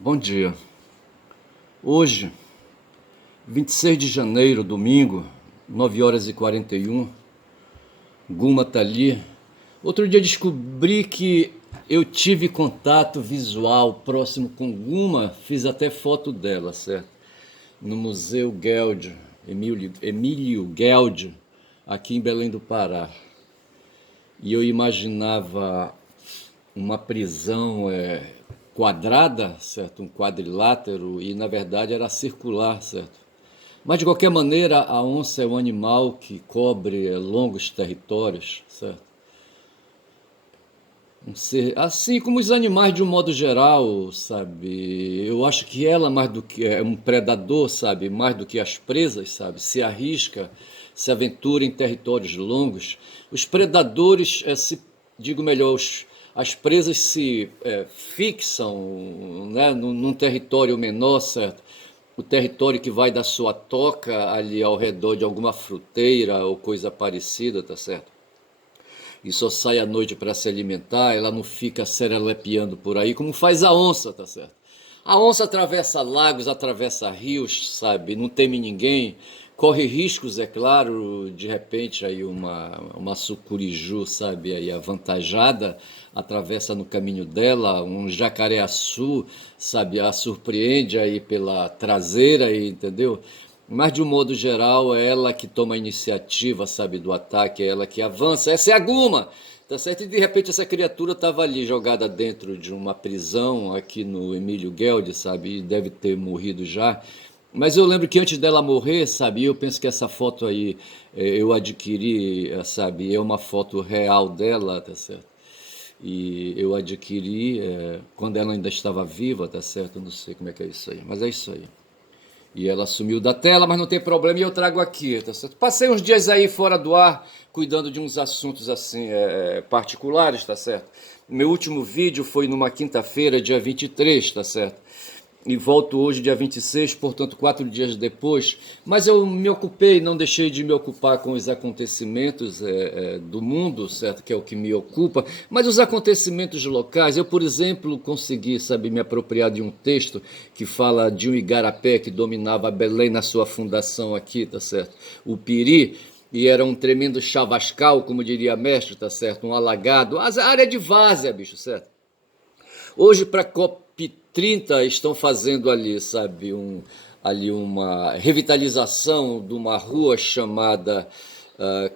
Bom dia. Hoje, 26 de janeiro, domingo, 9 horas e 41, Guma tá ali. Outro dia descobri que eu tive contato visual próximo com Guma, fiz até foto dela, certo? No Museu Gueldio, Emílio Gueldio, aqui em Belém do Pará. E eu imaginava uma prisão quadrada, certo? Um quadrilátero, e na verdade era circular, certo? Mas de qualquer maneira, a onça é um animal que cobre longos territórios, certo? Um ser, assim como os animais de um modo geral, sabe? Eu acho que ela mais do que é um predador, sabe? Mais do que as presas, sabe? Se arrisca, se aventura em territórios longos. Os predadores, digo melhor, as presas se fixam, né, num território menor, certo? O território que vai da sua toca ali ao redor de alguma fruteira ou coisa parecida, tá certo? E só sai à noite para se alimentar, ela não fica serelepeando por aí, como faz a onça, tá certo? A onça atravessa lagos, atravessa rios, sabe? Não teme ninguém, corre riscos, é claro, de repente aí uma sucuriju, sabe, aí avantajada, atravessa no caminho dela, um jacaré-açu, sabe, a surpreende aí pela traseira, entendeu? Mas de um modo geral, é ela que toma a iniciativa, sabe, do ataque, é ela que avança. Essa é a Guma, tá certo? E de repente essa criatura estava ali jogada dentro de uma prisão aqui no Emílio Gueldi, sabe? E deve ter morrido já. Mas eu lembro que antes dela morrer, sabe, eu penso que essa foto aí eu adquiri, sabe, é uma foto real dela, tá certo? E eu adquiri quando ela ainda estava viva, tá certo? Eu não sei como é que é isso aí, mas é isso aí. E ela sumiu da tela, mas não tem problema, e eu trago aqui, tá certo? Passei uns dias aí fora do ar, cuidando de uns assuntos assim, particulares, tá certo? Meu último vídeo foi numa quinta-feira, dia 23, tá certo? E volto hoje, dia 26, portanto, 4 dias depois. Mas eu me ocupei, não deixei de me ocupar com os acontecimentos do mundo, certo? Que é o que me ocupa. Mas os acontecimentos locais, eu, por exemplo, consegui, sabe, me apropriar de um texto que fala de um igarapé que dominava Belém na sua fundação aqui, tá certo? O Piri. E era um tremendo chavascal, como diria mestre, tá certo? Um alagado. A área de várzea, bicho, certo? Hoje, para a COP30, estão fazendo ali, sabe, ali uma revitalização de uma rua chamada.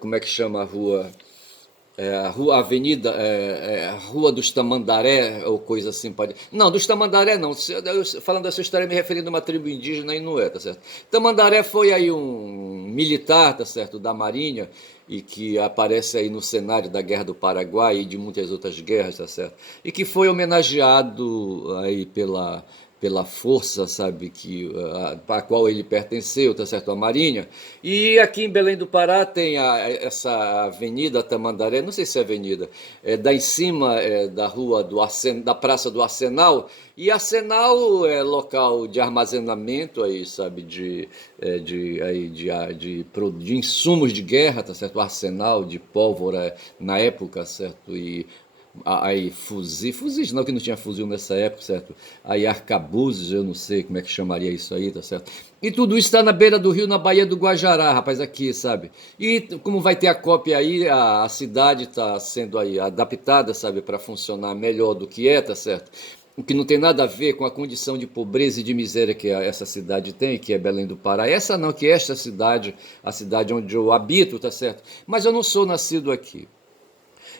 Como é que chama a rua? A rua, a avenida, a Rua dos Tamandaré, ou coisa assim. Pode... Não, dos Tamandaré não. Falando dessa história, me referindo a uma tribo indígena e não é, tá certo? Tamandaré foi aí um militar, tá certo, da Marinha, e que aparece aí no cenário da Guerra do Paraguai e de muitas outras guerras, tá certo? E que foi homenageado aí pela força, sabe, a qual ele pertenceu, tá certo, a Marinha. E aqui em Belém do Pará tem essa avenida Tamandaré, não sei se é avenida, dá em cima da rua da Praça do Arsenal, e Arsenal é local de armazenamento aí, sabe, de insumos de guerra, tá certo, arsenal de pólvora na época, certo, e aí fuzis não, que não tinha fuzil nessa época, certo? Aí arcabuzes, eu não sei como é que chamaria isso aí, tá certo? E tudo isso está na beira do rio, na Baía do Guajará, rapaz, aqui, sabe? E como vai ter a cópia aí, a cidade está sendo aí adaptada, sabe, para funcionar melhor do que é, tá certo? O que não tem nada a ver com a condição de pobreza e de miséria que essa cidade tem, que é Belém do Pará. Essa não, que é esta cidade, a cidade onde eu habito, tá certo? Mas eu não sou nascido aqui.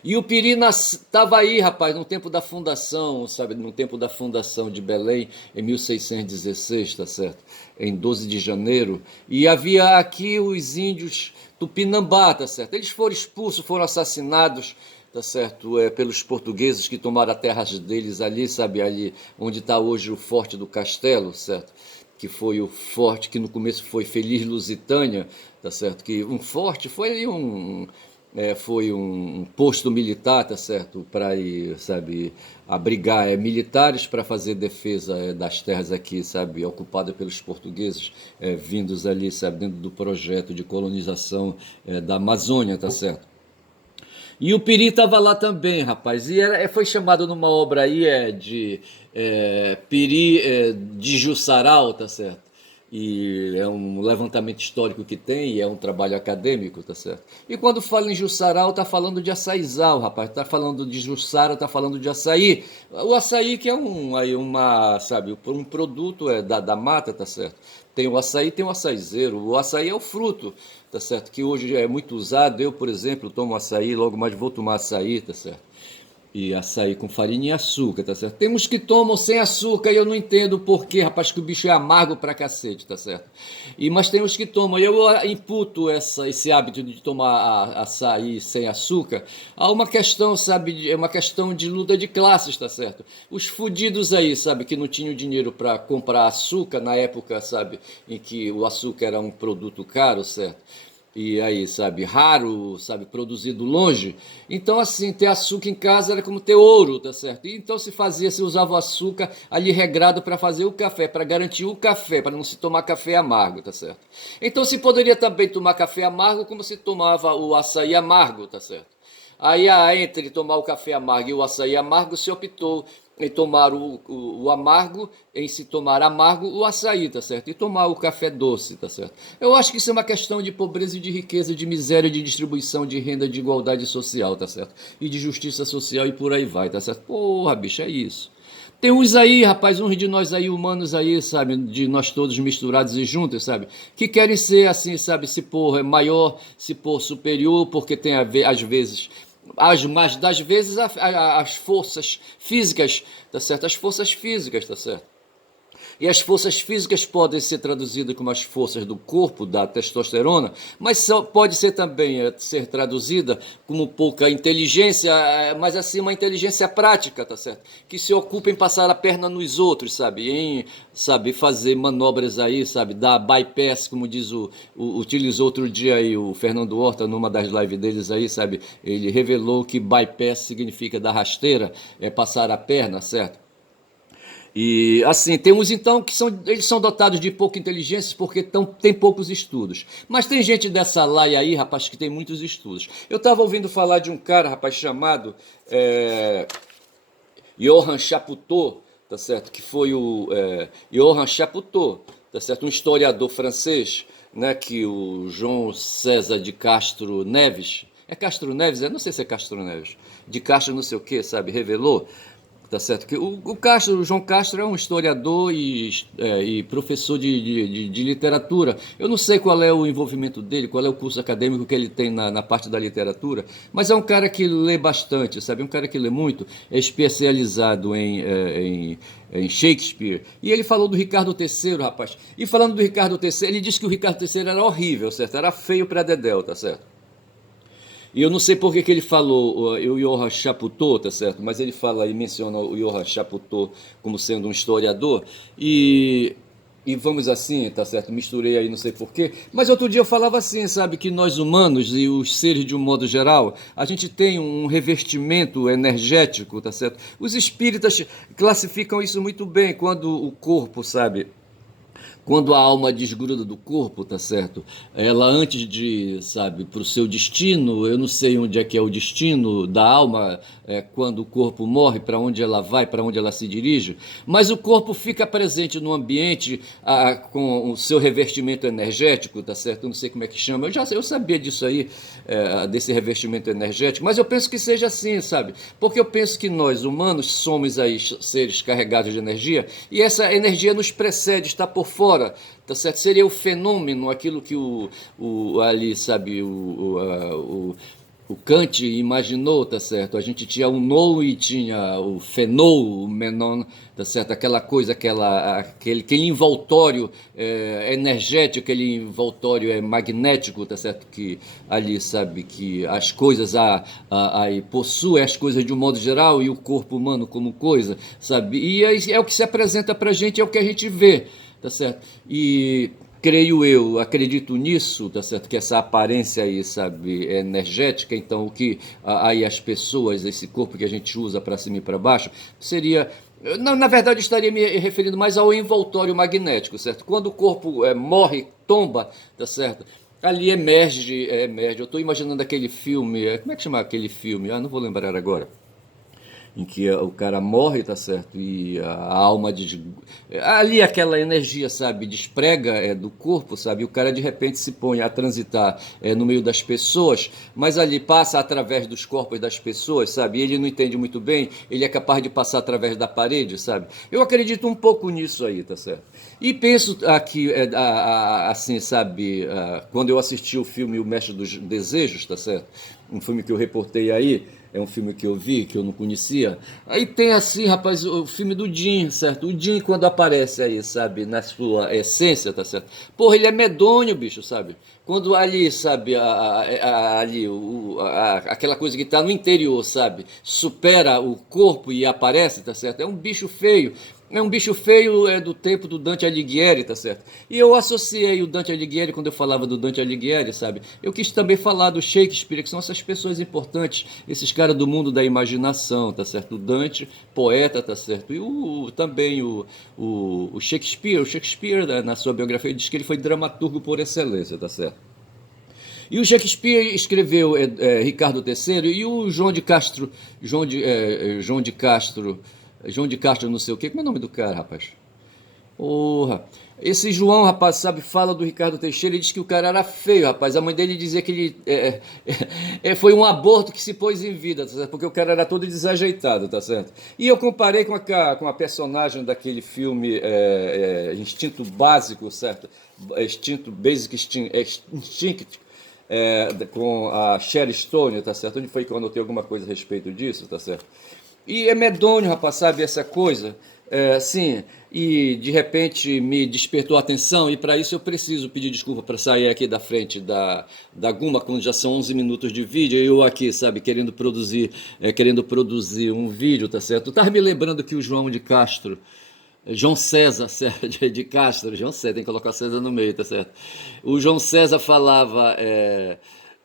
E o Piri estava aí, rapaz, no tempo da fundação, sabe? No tempo da fundação de Belém, em 1616, tá certo? Em 12 de janeiro. E havia aqui os índios Tupinambá, tá certo? Eles foram expulsos, foram assassinados, tá certo? Pelos portugueses que tomaram as terras deles ali, sabe? Ali onde está hoje o Forte do Castelo, certo? Que foi o forte que no começo foi Feliz Lusitânia, tá certo? Que um forte foi ali foi um posto militar, tá certo, para ir, sabe, abrigar militares para fazer defesa das terras aqui, sabe, ocupadas pelos portugueses, vindos ali, sabe, dentro do projeto de colonização da Amazônia, tá certo. E o Piri estava lá também, rapaz. E foi chamado numa obra aí Piri de Jussaral, tá certo? E é um levantamento histórico que tem, e é um trabalho acadêmico, tá certo? E quando fala em Jussaral, tá falando de açaizal, rapaz. Tá falando de Jussara, tá falando de açaí. O açaí que é sabe, um produto da mata, tá certo? Tem o açaí, tem o açaizeiro. O açaí é o fruto, tá certo? Que hoje é muito usado. Eu, por exemplo, tomo açaí, logo mais vou tomar açaí, tá certo? E açaí com farinha e açúcar, tá certo? Temos que tomam sem açúcar e eu não entendo por quê, rapaz, que o bicho é amargo pra cacete, tá certo? Mas temos que tomar. Eu imputo esse hábito de tomar açaí sem açúcar a uma questão, sabe, é uma questão de luta de classes, tá certo? Os fudidos aí, sabe, que não tinham dinheiro para comprar açúcar na época, sabe, em que o açúcar era um produto caro, certo? E aí, sabe, raro, sabe, produzido longe. Então, assim, ter açúcar em casa era como ter ouro, tá certo? E então se usava o açúcar ali regrado para fazer o café, para garantir o café, para não se tomar café amargo, tá certo? Então se poderia também tomar café amargo como se tomava o açaí amargo, tá certo? Aí, entre tomar o café amargo e o açaí amargo, se optou em tomar o amargo, em se tomar amargo o açaí, tá certo? E tomar o café doce, tá certo? Eu acho que isso é uma questão de pobreza e de riqueza, de miséria, de distribuição de renda, de igualdade social, tá certo? E de justiça social e por aí vai, tá certo? Porra, bicho, é isso. Tem uns aí, rapaz, uns de nós aí, humanos aí, sabe, de nós todos misturados e juntos, sabe, que querem ser assim, sabe, se pôr maior, se pôr superior, porque tem a ver, às vezes, mas das vezes as forças físicas, tá certo? As forças físicas, tá certo? E as forças físicas podem ser traduzidas como as forças do corpo, da testosterona, mas pode ser também ser traduzida como pouca inteligência, mas assim uma inteligência prática, tá certo? Que se ocupa em passar a perna nos outros, sabe? Em, sabe, fazer manobras aí, sabe? Dar bypass, como diz utilizou outro dia aí o Fernando Horta numa das lives deles aí, sabe? Ele revelou que bypass significa dar rasteira, é passar a perna, certo? E assim, temos então eles são dotados de pouca inteligência porque tem poucos estudos. Mas tem gente dessa laia aí, rapaz, que tem muitos estudos. Eu estava ouvindo falar de um cara, rapaz, chamado Johann Chaputot, tá certo? Que foi Johann Chaputot, tá certo? Um historiador francês, né? Que o João César de Castro Neves, é Castro Neves? Não sei se é Castro Neves, de Castro não sei o que, sabe? Revelou. Tá certo? Que o João Castro é um historiador e professor de literatura. Eu não sei qual é o envolvimento dele, qual é o curso acadêmico que ele tem na parte da literatura, mas é um cara que lê bastante, sabe? Um cara que lê muito, é especializado em Shakespeare. E ele falou do Ricardo III, rapaz. E falando do Ricardo III, ele disse que o Ricardo III era horrível, certo? Era feio pra dedéu, tá certo? E eu não sei por que ele falou o Johann Chaputot, tá certo? Mas ele fala e menciona o Johann Chaputot como sendo um historiador. E vamos assim, tá certo? Misturei aí, não sei por quê. Mas outro dia eu falava assim, sabe? Que nós humanos e os seres de um modo geral, a gente tem um revestimento energético, tá certo? Os espíritas classificam isso muito bem quando o corpo, sabe? Quando a alma desgruda do corpo, tá certo? Ela antes de, sabe, para o seu destino, eu não sei onde é que é o destino da alma, quando o corpo morre, para onde ela vai, para onde ela se dirige, mas o corpo fica presente no ambiente com o seu revestimento energético, tá certo? Eu não sei como é que chama, eu sabia disso aí, desse revestimento energético, mas eu penso que seja assim, sabe? Porque eu penso que nós, humanos, somos aí seres carregados de energia, e essa energia nos precede, está por fora, tá certo? Seria o fenômeno, aquilo que ali, sabe, o Kant imaginou, tá certo? A gente tinha o know e tinha o fenou, o menon, tá certo? Aquela coisa, aquele envoltório energético, aquele envoltório magnético, tá certo? Que ali, sabe, que as coisas aí possuem as coisas de um modo geral e o corpo humano como coisa, sabe? E é o que se apresenta pra gente, é o que a gente vê, tá certo? E creio eu, acredito nisso, tá certo? Que essa aparência aí, sabe, é energética, então o que aí as pessoas, esse corpo que a gente usa para cima e para baixo, seria. Não, na verdade, eu estaria me referindo mais ao envoltório magnético, certo? Quando o corpo morre, tomba, tá certo? Ali emerge, emerge. Eu estou imaginando aquele filme, como é que chama aquele filme? Ah, não vou lembrar agora. Em que o cara morre, tá certo? E a alma ali aquela energia, sabe, desprega do corpo, sabe? E o cara de repente se põe a transitar no meio das pessoas, mas ali passa através dos corpos das pessoas, sabe? E ele não entende muito bem, ele é capaz de passar através da parede, sabe? Eu acredito um pouco nisso aí, tá certo? E penso aqui, assim, sabe, quando eu assisti o filme O Mestre dos Desejos, tá certo? Um filme que eu reportei aí, é um filme que eu vi, que eu não conhecia. Aí tem assim, rapaz, o filme do Jim, certo? O Jim quando aparece aí, sabe, na sua essência, tá certo? Porra, ele é medonho, bicho, sabe? Quando ali, sabe, ali, aquela coisa que tá no interior, sabe? Supera o corpo e aparece, tá certo? É um bicho feio. É um bicho feio do tempo do Dante Alighieri, tá certo? E eu associei o Dante Alighieri quando eu falava do Dante Alighieri, sabe? Eu quis também falar do Shakespeare, que são essas pessoas importantes, esses caras do mundo da imaginação, tá certo? O Dante, poeta, tá certo? E também o Shakespeare. O Shakespeare, na sua biografia, ele diz que ele foi dramaturgo por excelência, tá certo? E o Shakespeare escreveu Ricardo III e o João de Castro, João de Castro não sei o quê, como é o nome do cara, rapaz? Porra. Esse João, rapaz, sabe, fala do Ricardo Teixeira, ele diz que o cara era feio, rapaz. A mãe dele dizia que ele foi um aborto que se pôs em vida, tá certo? Porque o cara era todo desajeitado, tá certo? E eu comparei com a personagem daquele filme Instinto Básico, certo? Instinto Basic Instinct, com a Sherry Stone, tá certo? Onde foi que eu anotei alguma coisa a respeito disso, tá certo? E é medonho, rapaz, sabe, essa coisa? Sim, e de repente me despertou a atenção, e para isso eu preciso pedir desculpa para sair aqui da frente da Guma, quando já são 11 minutos de vídeo, e eu aqui, sabe, querendo produzir um vídeo, tá certo? Eu tava me lembrando que o João de Castro, João César de Castro, João César, tem que colocar César no meio, tá certo? O João César falava,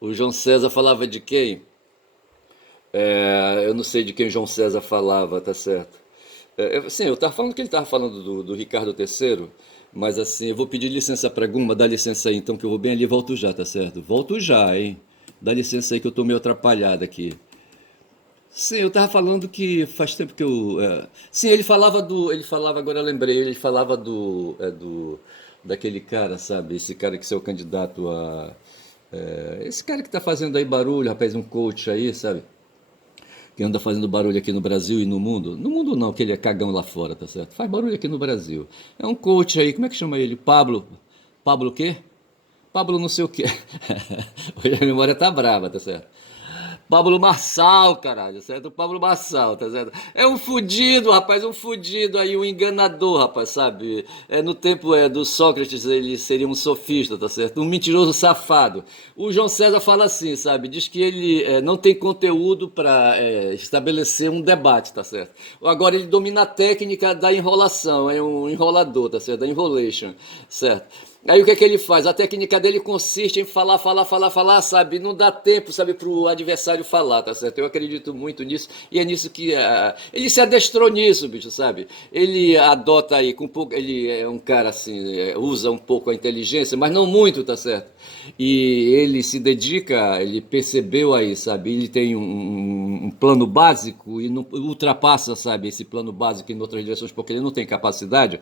o João César falava de quem? Eu não sei de quem o João César falava, tá certo? Sim, eu estava falando que ele estava falando do Ricardo III, mas assim, eu vou pedir licença para Guma, dá licença aí, então que eu vou bem ali e volto já, tá certo? Volto já, hein? Dá licença aí que eu tô meio atrapalhado aqui. Sim, eu estava falando que faz tempo que eu. Sim, ele falava, agora eu lembrei, ele falava daquele cara, sabe? Esse cara que é o candidato a. Esse cara que tá fazendo aí barulho, rapaz, um coach aí, sabe? Que anda fazendo barulho aqui no Brasil e no mundo. No mundo não, que ele é cagão lá fora, tá certo? Faz barulho aqui no Brasil. É um coach aí, como é que chama ele? Pablo. Pablo o quê? Pablo não sei o quê. Hoje a memória tá brava, tá certo? Pablo Marçal, caralho, certo? O Pablo Marçal, tá certo? É um fudido, rapaz, um fudido aí, um enganador, rapaz, sabe? No tempo do Sócrates ele seria um sofista, tá certo? Um mentiroso safado. O João César fala assim, sabe? Diz que ele não tem conteúdo para estabelecer um debate, tá certo? Agora ele domina a técnica da enrolação, é um enrolador, tá certo? Da enrolation, certo? Aí o que é que ele faz? A técnica dele consiste em falar, sabe? Não dá tempo, sabe, pro adversário falar, tá certo? Eu acredito muito nisso e é nisso que ele se adestrou nisso, bicho, sabe? Ele adota aí com pouco, ele é um cara assim, usa um pouco a inteligência, mas não muito, tá certo? E ele se dedica, ele percebeu aí, sabe? Ele tem um plano básico e não ultrapassa, sabe, esse plano básico em outras direções porque ele não tem capacidade.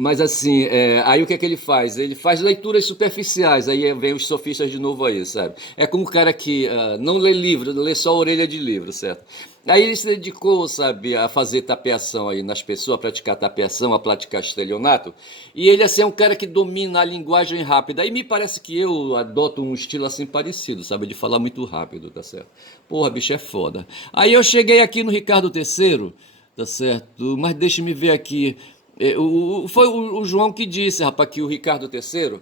Mas assim, aí o que é que ele faz? Ele faz leituras superficiais, aí vem os sofistas de novo aí, sabe? É como o cara que não lê livro, lê só a orelha de livro, certo? Aí ele se dedicou, sabe, a fazer tapeação aí nas pessoas, a praticar tapeação, a praticar estelionato. E ele, assim, é um cara que domina a linguagem rápida. Aí me parece que eu adoto um estilo assim parecido, sabe, de falar muito rápido, tá certo? Porra, bicho, é foda. Aí eu cheguei aqui no Ricardo III, tá certo? Mas deixa-me ver aqui. Foi o João que disse, rapaz, que o Ricardo III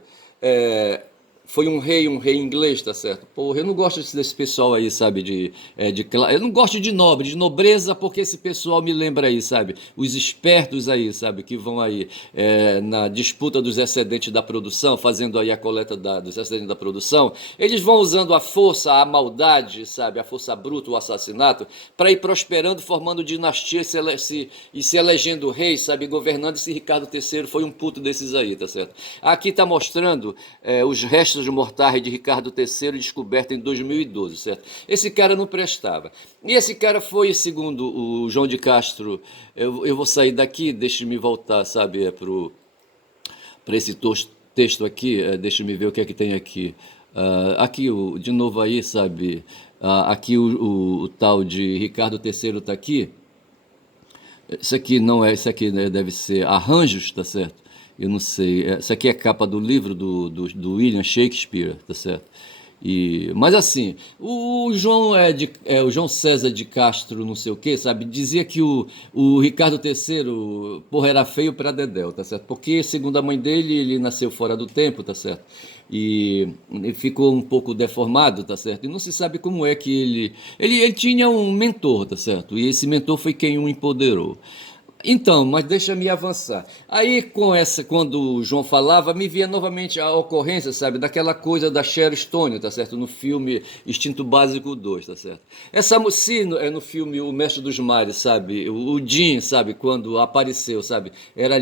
foi um rei inglês, tá certo? Porra, eu não gosto desse pessoal aí, sabe, eu não gosto de nobre, de nobreza, porque esse pessoal me lembra aí, sabe? Os espertos aí, sabe, que vão aí na disputa dos excedentes da produção, fazendo aí a coleta dos excedentes da produção, eles vão usando a força, a maldade, sabe, a força bruta, o assassinato, para ir prosperando, formando dinastias e se elegendo rei, sabe, governando. Esse Ricardo III foi um puto desses aí, tá certo? Aqui tá mostrando os restos Restos Mortais de Ricardo III, descoberto em 2012, certo? Esse cara não prestava. E esse cara foi, segundo o João de Castro, eu vou sair daqui, deixe-me voltar, sabe, para esse texto aqui, deixa-me ver o que é que tem aqui. Aqui, de novo aí, sabe, aqui o tal de Ricardo III está aqui. Isso aqui não é, isso aqui né, deve ser Arranjos, tá certo? Eu não sei. Isso aqui é a capa do livro do William Shakespeare, tá certo? Mas assim, o João César de Castro, não sei o quê, sabe, dizia que o Ricardo III, porra, era feio para Dedéu, tá certo? Porque, segundo a mãe dele, ele nasceu fora do tempo, tá certo? E ele ficou um pouco deformado, tá certo? E não se sabe como é que ele tinha um mentor, tá certo? E esse mentor foi quem o empoderou. Então, mas deixa-me avançar. Aí, quando o João falava, me via novamente a ocorrência, sabe, daquela coisa da Sharon Stone, tá certo? No filme Instinto Básico 2, tá certo? Essa mocinha é no filme O Mestre dos Mares, sabe? O Jim, sabe, quando apareceu, sabe? Era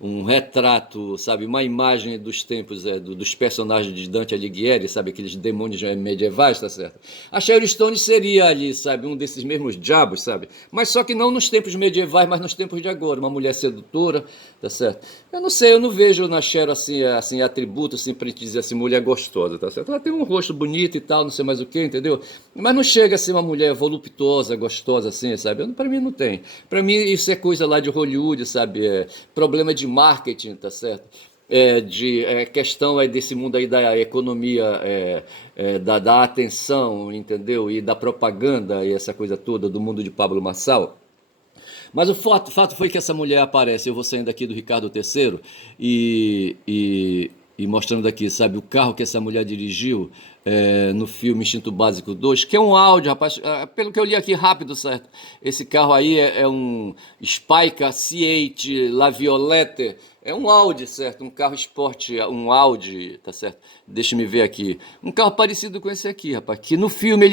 um retrato, sabe? Uma imagem dos tempos, dos personagens de Dante Alighieri, sabe? Aqueles demônios medievais, tá certo? A Sharon Stone seria ali, sabe? Um desses mesmos diabos, sabe? Mas só que não nos tempos medievais, mas nos tempos de agora. Uma mulher sedutora, tá certo? Eu não sei, eu não vejo na Cher assim atributos assim, pra gente dizer assim, mulher gostosa, tá certo? Ela tem um rosto bonito e tal, não sei mais o que, entendeu? Mas não chega a ser uma mulher voluptuosa, gostosa assim, sabe? Pra mim não tem. Pra mim isso é coisa lá de Hollywood, sabe? É problema de marketing, tá certo? Questão desse mundo aí da economia, da atenção, entendeu? E da propaganda e essa coisa toda do mundo de Pablo Marçal. Mas o fato foi que essa mulher aparece. Eu vou saindo aqui do Ricardo III e, e, e mostrando aqui, sabe, o carro que essa mulher dirigiu no filme Instinto Básico 2, que é um áudio, rapaz. Pelo que eu li aqui rápido, certo? Esse carro aí é um Spyker C8 La Violette. É um Audi, certo? Um carro esporte, um Audi, tá certo? Deixa me ver aqui. Um carro parecido com esse aqui, rapaz. Que no filme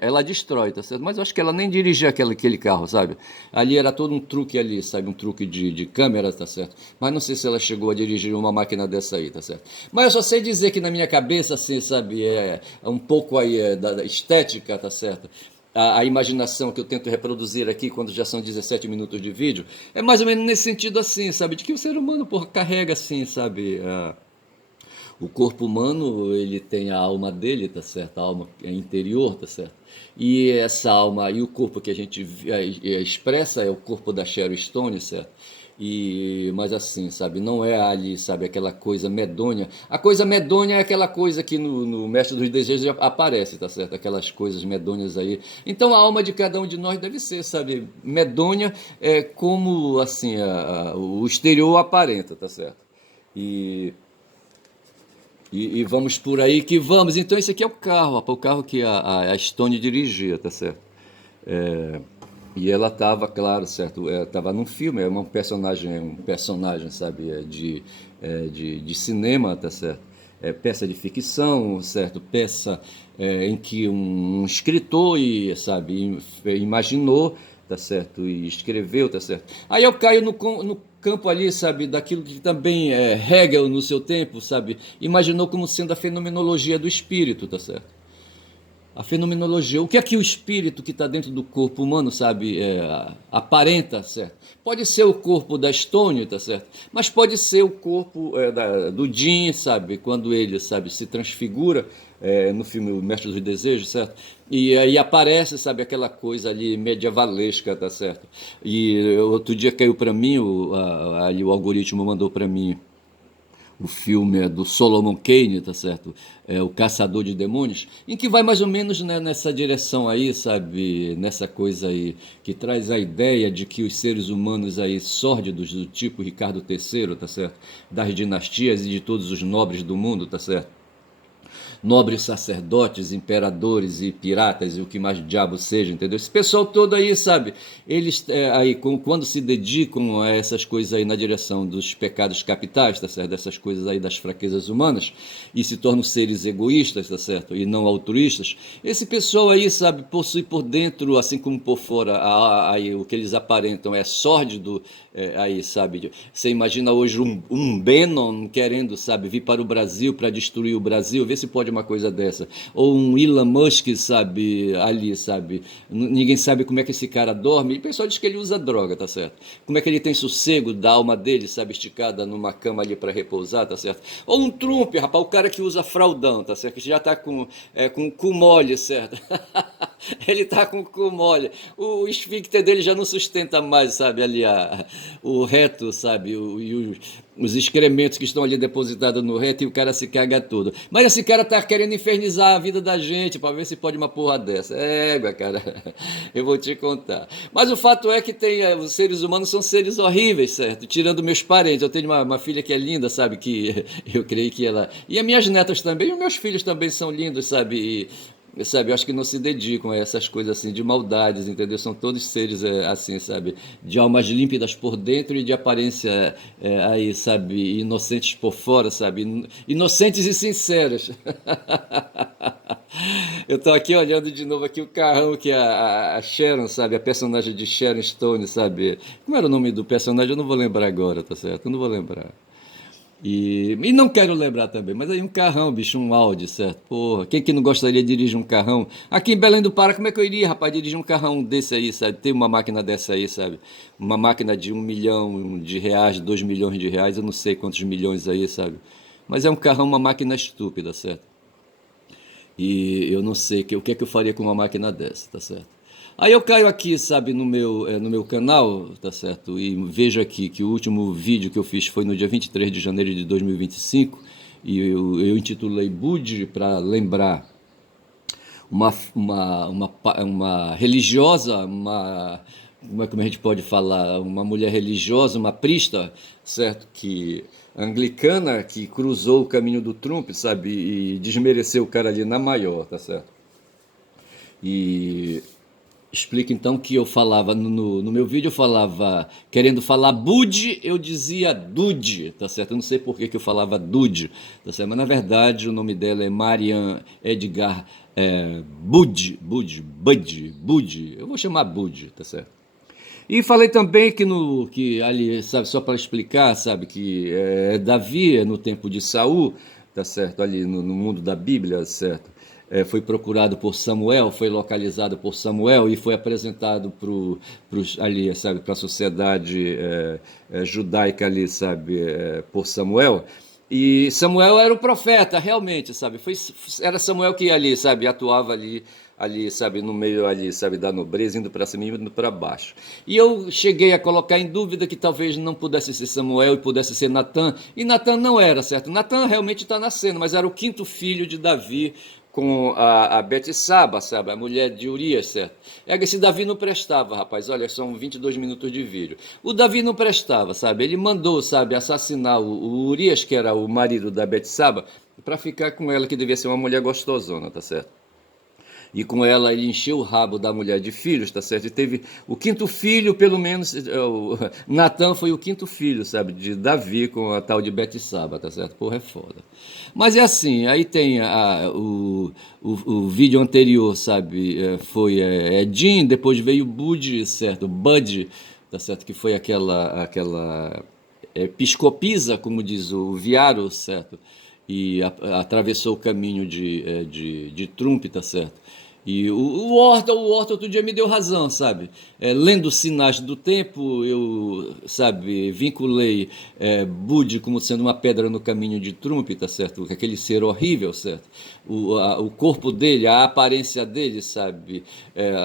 ela destrói, tá certo? Mas eu acho que ela nem dirigia aquele carro, sabe? Ali era todo um truque ali, sabe? Um truque de câmera, tá certo? Mas não sei se ela chegou a dirigir uma máquina dessa aí, tá certo? Mas eu só sei dizer que na minha cabeça, assim, sabe? É um pouco aí da estética, tá certo? A imaginação que eu tento reproduzir aqui quando já são 17 minutos de vídeo, é mais ou menos nesse sentido assim, sabe? De que o ser humano, porra, carrega assim, sabe? O corpo humano, ele tem a alma dele, tá certo? A alma interior, tá certo? E essa alma, e o corpo que a gente expressa é o corpo da Sharon Stone, certo? Mas assim, sabe, não é ali, sabe, aquela coisa medonha. A coisa medonha é aquela coisa que no Mestre dos Desejos aparece, tá certo? Aquelas coisas medonhas aí. Então a alma de cada um de nós deve ser, sabe, medonha é como, assim, o exterior aparenta, tá certo? E, e vamos por aí que vamos. Então esse aqui é o carro, rapaz, o carro que a Stone dirigia, tá certo? É, e ela estava, claro, certo? Estava num filme, é um personagem, sabe, de cinema, tá certo? Peça de ficção, certo? Peça em que um escritor, sabe, imaginou, tá certo? E escreveu, tá certo? Aí eu caio no campo ali, sabe, daquilo que também Hegel, no seu tempo, sabe, imaginou como sendo a fenomenologia do espírito, tá certo? A fenomenologia, o que é que o espírito que está dentro do corpo humano, sabe, aparenta, certo? Pode ser o corpo da Stone, tá certo? Mas pode ser o corpo do Jim, sabe? Quando ele, sabe, se transfigura no filme O Mestre dos Desejos, certo? E aí aparece, sabe, aquela coisa ali medievalesca, tá certo? E outro dia caiu para mim, ali o algoritmo mandou para mim o filme do Solomon Kane, tá certo? O Caçador de Demônios, em que vai mais ou menos, né, nessa direção aí, sabe? Nessa coisa aí, que traz a ideia de que os seres humanos aí sórdidos do tipo Ricardo III, tá certo? Das dinastias e de todos os nobres do mundo, tá certo? nobres sacerdotes, imperadores e piratas e o que mais diabo seja, entendeu? Esse pessoal todo aí, sabe, eles aí quando se dedicam a essas coisas aí na direção dos pecados capitais, tá certo? Dessas coisas aí das fraquezas humanas e se tornam seres egoístas, tá certo? E não altruístas. Esse pessoal aí, sabe, possui por dentro, assim como por fora, aí o que eles aparentam é sórdido, aí, sabe? Você imagina hoje um Bannon querendo, sabe, vir para o Brasil para destruir o Brasil, vê se pode uma coisa dessa. Ou um Elon Musk, sabe, ali, sabe? Ninguém sabe como é que esse cara dorme. E o pessoal diz que ele usa droga, tá certo? Como é que ele tem sossego da alma dele, sabe, esticada numa cama ali para repousar, tá certo? Ou um Trump, rapaz, o cara que usa fraldão, tá certo? Que já tá com o cu mole, certo? Ele tá com o cu mole. O esfíncter dele já não sustenta mais, sabe, ali o reto, sabe, os excrementos que estão ali depositados no reto e o cara se caga todo. Mas esse cara tá querendo infernizar a vida da gente para ver se pode uma porra dessa. Cara, eu vou te contar. Mas o fato é que os seres humanos são seres horríveis, certo? Tirando meus parentes. Eu tenho uma filha que é linda, sabe, que eu creio que ela... E as minhas netas também, e os meus filhos também são lindos, sabe, sabe, eu acho que não se dedicam a essas coisas assim de maldades, entendeu? São todos seres assim, sabe, de almas límpidas por dentro e de aparência aí, sabe, inocentes por fora, sabe, inocentes e sinceros. Eu tô aqui olhando de novo aqui o carrão que a Sharon, sabe, a personagem de Sharon Stone, sabe, como era o nome do personagem? Eu não vou lembrar agora, tá certo? Eu não vou lembrar. E não quero lembrar também, mas aí um carrão, bicho, um Audi, certo? Porra, quem que não gostaria de dirigir um carrão? Aqui em Belém do Pará, como é que eu iria, rapaz, dirigir um carrão desse aí, sabe? Ter uma máquina dessa aí, sabe? Uma máquina de 1 milhão de reais, 2 milhões de reais, eu não sei quantos milhões aí, sabe? Mas é um carrão, uma máquina estúpida, certo? E eu não sei o que é que eu faria com uma máquina dessa, tá certo? Aí eu caio aqui, sabe, no meu canal, tá certo? E vejo aqui que o último vídeo que eu fiz foi no dia 23 de janeiro de 2025 e eu intitulei Bud para lembrar uma religiosa, como a gente pode falar, uma mulher religiosa, uma prista, certo, que anglicana, que cruzou o caminho do Trump, sabe, e desmereceu o cara ali na maior, tá certo? E explica então que eu falava no meu vídeo, eu falava, querendo falar Bud, eu dizia Dude, tá certo? Eu não sei por que eu falava Dude, tá certo? Mas na verdade o nome dela é Marian Edgar Bud, eu vou chamar Bud, tá certo? E falei também que ali, sabe, só para explicar, sabe, que Davi, no tempo de Saul, tá certo, ali no mundo da Bíblia, certo, foi procurado por Samuel, foi localizado por Samuel e foi apresentado ali, sabe, para a sociedade judaica ali, sabe, por Samuel. E Samuel era o profeta, realmente, sabe? Era Samuel que ali, sabe, atuava ali, sabe, no meio ali, sabe, da nobreza, indo para cima e indo para baixo. E eu cheguei a colocar em dúvida que talvez não pudesse ser Samuel e pudesse ser Natã, e Natã não era, certo? Natã realmente está nascendo, mas era o quinto filho de Davi com a Betsaba, sabe, a mulher de Urias, certo? Esse Davi não prestava, rapaz, olha, são 22 minutos de vídeo. O Davi não prestava, sabe, ele mandou, sabe, assassinar o Urias, que era o marido da Betsaba, para ficar com ela, que devia ser uma mulher gostosona, tá certo? E com ela ele encheu o rabo da mulher de filhos, tá certo? E teve o quinto filho, pelo menos, Natã foi o quinto filho, sabe, de Davi com a tal de Betsaba, tá certo? Porra, é foda. Mas é assim, aí tem o vídeo anterior, sabe, foi Jim, depois veio Bud, certo? Bud, tá certo? Que foi aquela piscopisa, como diz o Viaro, certo? E atravessou o caminho de Trump, tá certo? E o Horta outro dia me deu razão, sabe? Lendo Sinais do Tempo, eu, sabe, vinculei Bud como sendo uma pedra no caminho de Trump, tá certo? Aquele ser horrível, certo? O corpo dele, a aparência dele, sabe?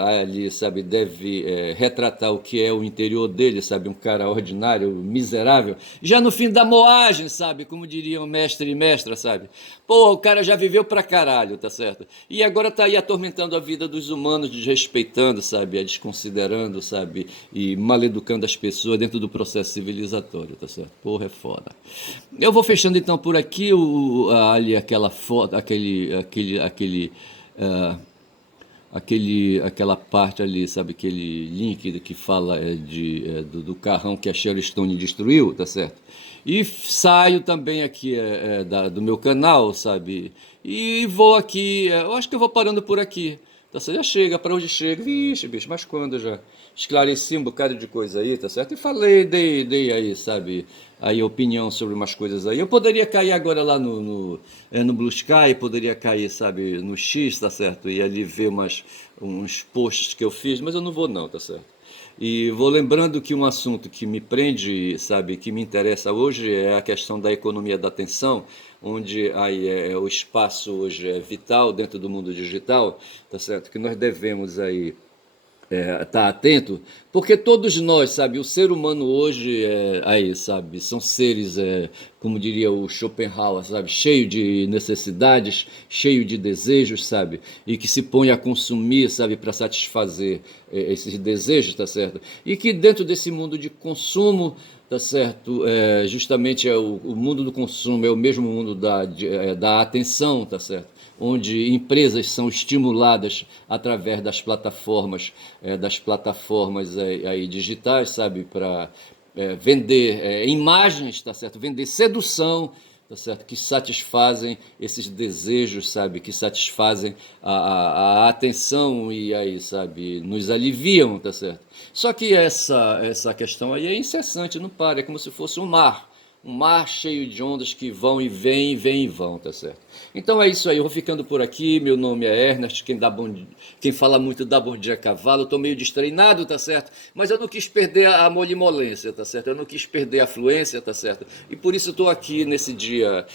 Ali, sabe, deve retratar o que é o interior dele, sabe? Um cara ordinário, miserável. Já no fim da moagem, sabe? Como diriam mestre e mestra, sabe? Pô, o cara já viveu pra caralho, tá certo? E agora tá aí atormentando tirando a vida dos humanos, desrespeitando, sabe, desconsiderando, sabe, e maleducando as pessoas dentro do processo civilizatório, tá certo? Porra, é foda. Eu vou fechando então por aqui ali aquela foto, ah, aquela parte ali, sabe, aquele link que fala do carrão que a Sharon Stone destruiu, tá certo? E saio também aqui do meu canal, sabe? E vou aqui, eu acho que eu vou parando por aqui. Tá certo? Já chega, para onde chega? Vixe, bicho, mas quando eu já esclareci um bocado de coisa aí, tá certo? E falei, dei aí, sabe, aí opinião sobre umas coisas aí. Eu poderia cair agora lá no Blue Sky, poderia cair, sabe, no X, tá certo? E ali ver uns posts que eu fiz, mas eu não vou não, tá certo? E vou lembrando que um assunto que me prende, sabe, que me interessa hoje é a questão da economia da atenção, onde aí o espaço hoje é vital dentro do mundo digital, tá certo? Que nós devemos aí tá atento, porque todos nós, sabe, o ser humano hoje aí, sabe, são seres, como diria o Schopenhauer, sabe, cheio de necessidades, cheio de desejos, sabe, e que se põe a consumir, sabe, para satisfazer esses desejos, tá certo? E que dentro desse mundo de consumo, tá certo, justamente o mundo do consumo é o mesmo mundo da atenção, tá certo? Onde empresas são estimuladas através das plataformas aí digitais, sabe, para vender imagens, tá certo, vender sedução, tá certo, que satisfazem esses desejos, sabe, que satisfazem a atenção e aí, sabe, nos aliviam, tá certo. Só que essa questão aí é incessante, não para, é como se fosse um mar cheio de ondas que vão e vêm, vêm e vão, tá certo? Então é isso aí, eu vou ficando por aqui, meu nome é Ernest, quem fala muito dá bom dia a cavalo, eu tô meio destreinado, tá certo? Mas eu não quis perder a molimolência, tá certo? Eu não quis perder a fluência, tá certo? E por isso eu tô aqui nesse dia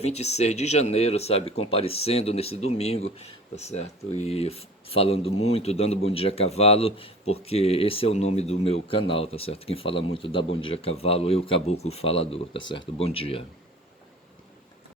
26 de janeiro, sabe, comparecendo nesse domingo, tá certo? E falando muito, dando bom dia a cavalo, porque esse é o nome do meu canal, tá certo? Quem fala muito dá bom dia a cavalo, eu caboclo falador, tá certo? Bom dia.